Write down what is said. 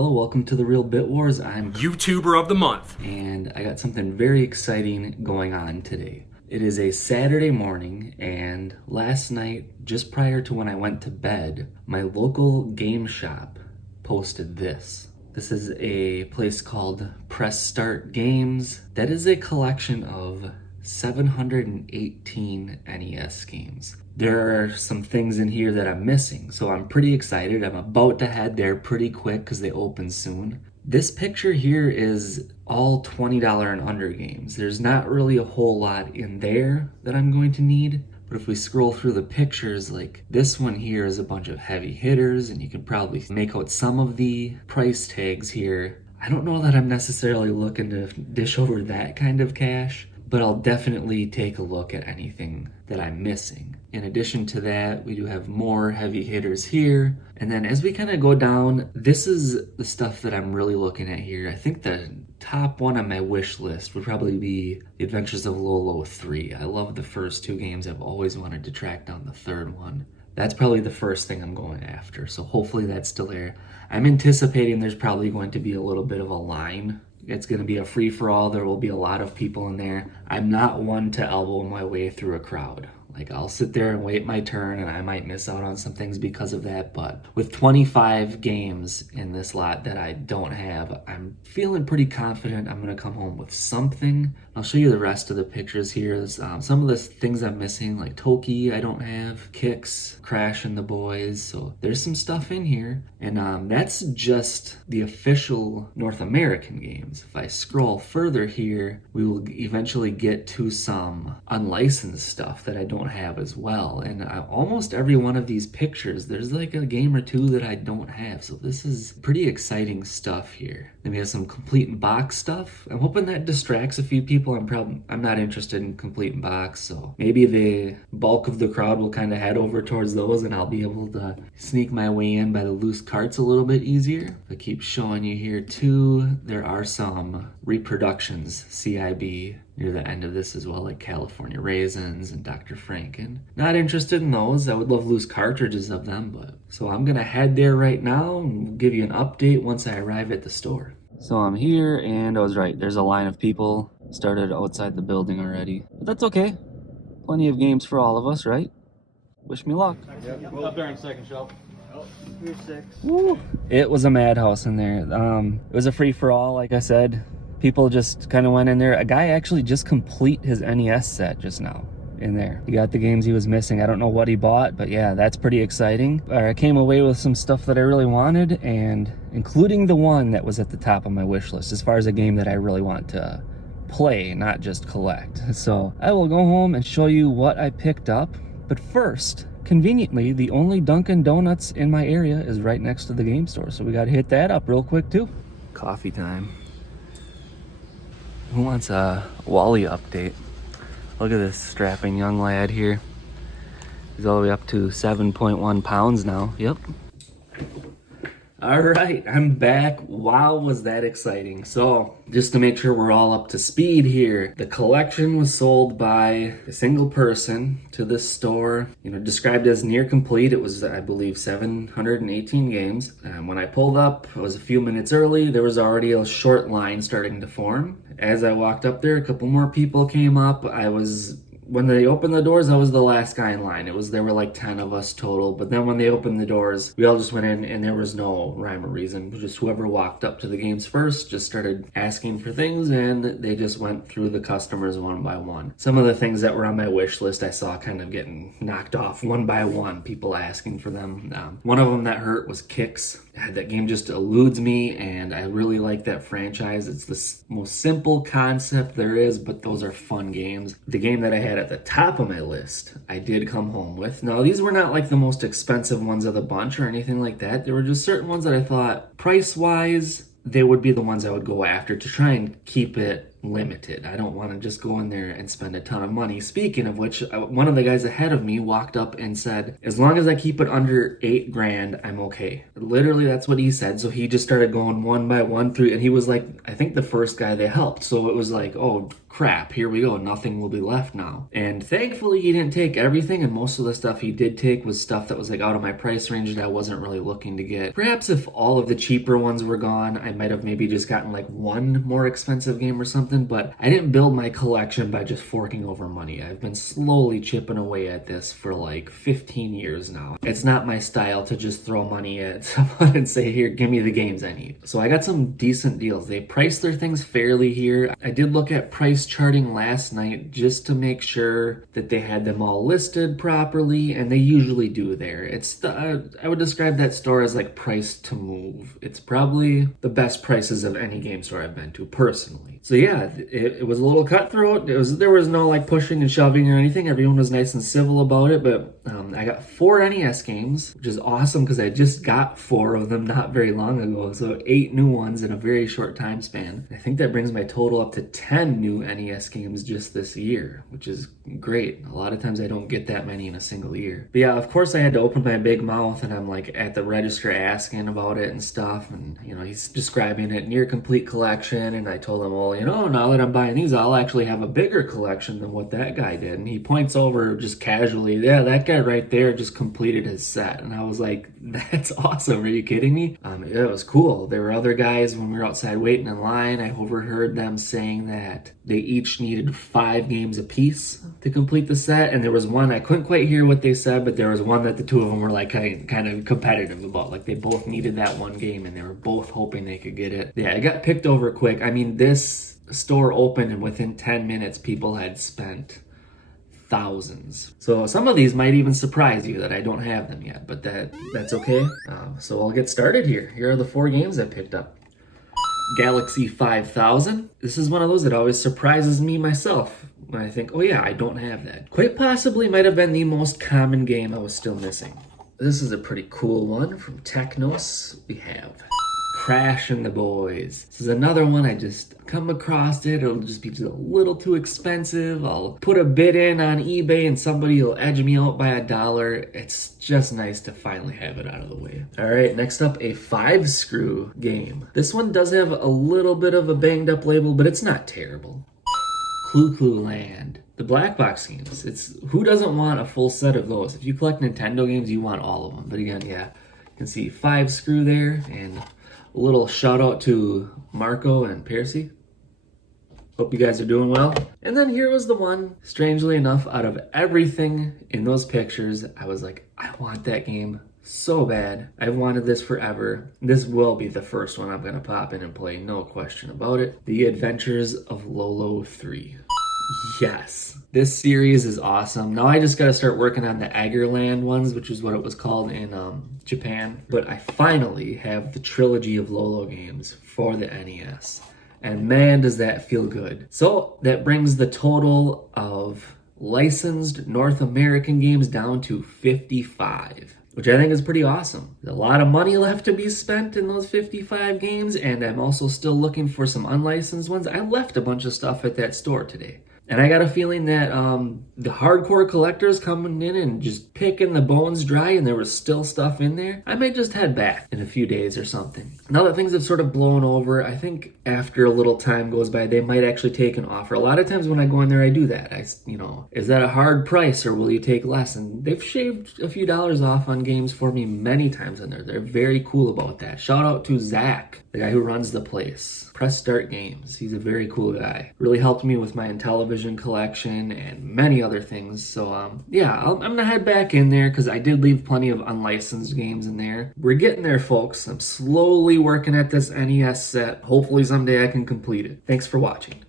Hello, welcome to The Real Bit Wars. I'm YouTuber of the month. and I got something very exciting going on today. It is a Saturday morning, and last night, just prior to when I went to bed, my local game shop posted this. This is a place called Press Start Games. That is a collection of 718 NES games. There are some things in here that I'm missing, so I'm pretty excited. I'm about to head there pretty quick because they open soon. This picture here is all $20 and under games. There's not really a whole lot in there that I'm going to need, but if we scroll through the pictures, like this one here is a bunch of heavy hitters, and you can probably make out some of the price tags here. I don't know that I'm necessarily looking to dish over that kind of cash, but I'll definitely take a look at anything that I'm missing. In addition to that, we do have more heavy hitters here. And then as we kind of go down, this is the stuff that I'm really looking at here. I think the top one on my wish list would probably be The Adventures of Lolo 3. I love the first two games. I've always wanted to track down the third one. That's probably the first thing I'm going after, so hopefully that's still there. I'm anticipating there's probably going to be a little bit of a line. It's going to be a free-for-all. There will be a lot of people in there. I'm not one to elbow my way through a crowd. Like, I'll sit there and wait my turn, and I might miss out on some things because of that. But with 25 games in this lot that I don't have, I'm feeling pretty confident I'm going to come home with something. I'll show you the rest of the pictures here. Some of the things I'm missing, like Toki I don't have, Kicks, Crash and the Boys. So there's some stuff in here. And that's just the official North American games. If I scroll further here, we will eventually get to some unlicensed stuff that I don't have as well. And almost every one of these pictures, there's like a game or two that I don't have. So this is pretty exciting stuff here. Then we have some complete in box stuff. I'm hoping that distracts a few people. I'm not interested in complete in box, so maybe the bulk of the crowd will kind of head over towards those, and I'll be able to sneak my way in by the loose carts a little bit easier. I keep showing you here too, there are some reproductions, CIB, near the end of this as well, like California Raisins and Dr. Franken. Not interested in those. I would love loose cartridges of them, but so I'm gonna head there right now and give you an update once I arrive at the store. So I'm here, and I was right. There's a line of people started outside the building already. But that's okay. Plenty of games for all of us, right? Wish me luck. Yep. Up there on the second shelf. Oh, here's 6. Woo. It was a madhouse in there. It was a free-for-all, like I said. People just kind of went in there. A guy actually just complete his NES set just now in there. He got the games he was missing. I don't know what he bought, but yeah, that's pretty exciting. I came away with some stuff that I really wanted, and including the one that was at the top of my wish list as far as a game that I really want to play, not just collect. So I will go home and show you what I picked up. But first, conveniently, the only Dunkin' Donuts in my area is right next to the game store. So we got to hit that up real quick too. Coffee time. Who wants a Wally update? Look at this strapping young lad here. He's all the way up to 7.1 pounds now. Yep. All right, I'm back. Wow, was that exciting. So, just to make sure we're all up to speed here, the collection was sold by a single person to this store, described as near complete. It was, I believe, 718 games. When I pulled up, it was a few minutes early. There was already a short line starting to form. As I walked up there, a couple more people came up. When they opened the doors, I was the last guy in line. There were like 10 of us total. But then when they opened the doors, we all just went in, and there was no rhyme or reason. Just whoever walked up to the games first just started asking for things, and they just went through the customers one by one. Some of the things that were on my wish list I saw kind of getting knocked off one by one, people asking for them. One of them that hurt was Kicks. That game just eludes me, and I really like that franchise. It's the most simple concept there is, but those are fun games. The game that I had at the top of my list, I did come home with. Now, these were not like the most expensive ones of the bunch or anything like that. There were just certain ones that I thought, price-wise, they would be the ones I would go after to try and keep it limited. I don't want to just go in there and spend a ton of money. Speaking of which, one of the guys ahead of me walked up and said, as long as I keep it under 8 grand, I'm okay. Literally, that's what he said. So he just started going one by one through, and he was like, I think the first guy they helped. So it was like, oh crap, here we go. Nothing will be left now. And thankfully, he didn't take everything, and most of the stuff he did take was stuff that was like out of my price range that I wasn't really looking to get. Perhaps if all of the cheaper ones were gone, I might have maybe just gotten like one more expensive game or something, but I didn't build my collection by just forking over money. I've been slowly chipping away at this for like 15 years now. It's not my style to just throw money at someone and say, here, give me the games I need. So I got some decent deals. They priced their things fairly here. I did look at price charting last night just to make sure that they had them all listed properly, and they usually do there. I would describe that store as like price to move. It's probably the best prices of any game store I've been to personally. So yeah, it was a little cutthroat. There was no like pushing and shoving or anything. Everyone was nice and civil about it, but I got 4 NES games, which is awesome because I just got 4 of them not very long ago. So 8 new ones in a very short time span. I think that brings my total up to 10 new NES games just this year, which is great. A lot of times I don't get that many in a single year. But yeah, of course I had to open my big mouth, and I'm like at the register asking about it and stuff, and he's describing it near complete collection, and I told him, well, now that I'm buying these, I'll actually have a bigger collection than what that guy did. And he points over just casually, yeah, that guy right there just completed his set. And I was like, that's awesome. Are you kidding me? It was cool. There were other guys when we were outside waiting in line. I overheard them saying that they each needed 5 games apiece to complete the set. And there was one, I couldn't quite hear what they said, but there was one that the two of them were like kind of competitive about. Like they both needed that one game and they were both hoping they could get it. Yeah, it got picked over quick. I mean, this store opened and within 10 minutes people had spent thousands. So some of these might even surprise you that I don't have them yet, but that's okay. So I'll get started here. Here are the 4 games I picked up. Galaxy 5000. This is one of those that always surprises me myself when I think, oh yeah, I don't have that. Quite possibly might have been the most common game I was still missing. This is a pretty cool one from Technos. We have Crash and the Boys. This is another one I just come across it. It'll just be just a little too expensive. I'll put a bid in on eBay and somebody will edge me out by $1. It's just nice to finally have it out of the way. All right, next up, a 5-screw game. This one does have a little bit of a banged up label, but it's not terrible. Clue Land. The black box games. Who doesn't want a full set of those? If you collect Nintendo games, you want all of them. But again, yeah, you can see 5-screw there, and a little shout out to Marco and Percy. Hope you guys are doing well. And then here was the one, strangely enough, out of everything in those pictures, I was like, I want that game so bad. I've wanted this forever. This will be the first one I'm gonna pop in and play, no question about it. The Adventures of Lolo 3. Yes, this series is awesome. Now I just gotta start working on the Agarland ones, which is what it was called in Japan. But I finally have the trilogy of Lolo games for the NES. And man, does that feel good. So that brings the total of licensed North American games down to 55. Which I think is pretty awesome. There's a lot of money left to be spent in those 55 games, and I'm also still looking for some unlicensed ones. I left a bunch of stuff at that store today. And I got a feeling that the hardcore collectors coming in and just picking the bones dry and there was still stuff in there, I might just head back in a few days or something. Now that things have sort of blown over, I think after a little time goes by, they might actually take an offer. A lot of times when I go in there, I do that. Is that a hard price or will you take less? And they've shaved a few dollars off on games for me many times in there. They're very cool about that. Shout out to Zach, the guy who runs the place. Press Start Games. He's a very cool guy. Really helped me with my Intellivision collection and many other things. So yeah, I'm gonna head back in there because I did leave plenty of unlicensed games in there. We're getting there, folks. I'm slowly working at this NES set. Hopefully someday I can complete it. Thanks for watching.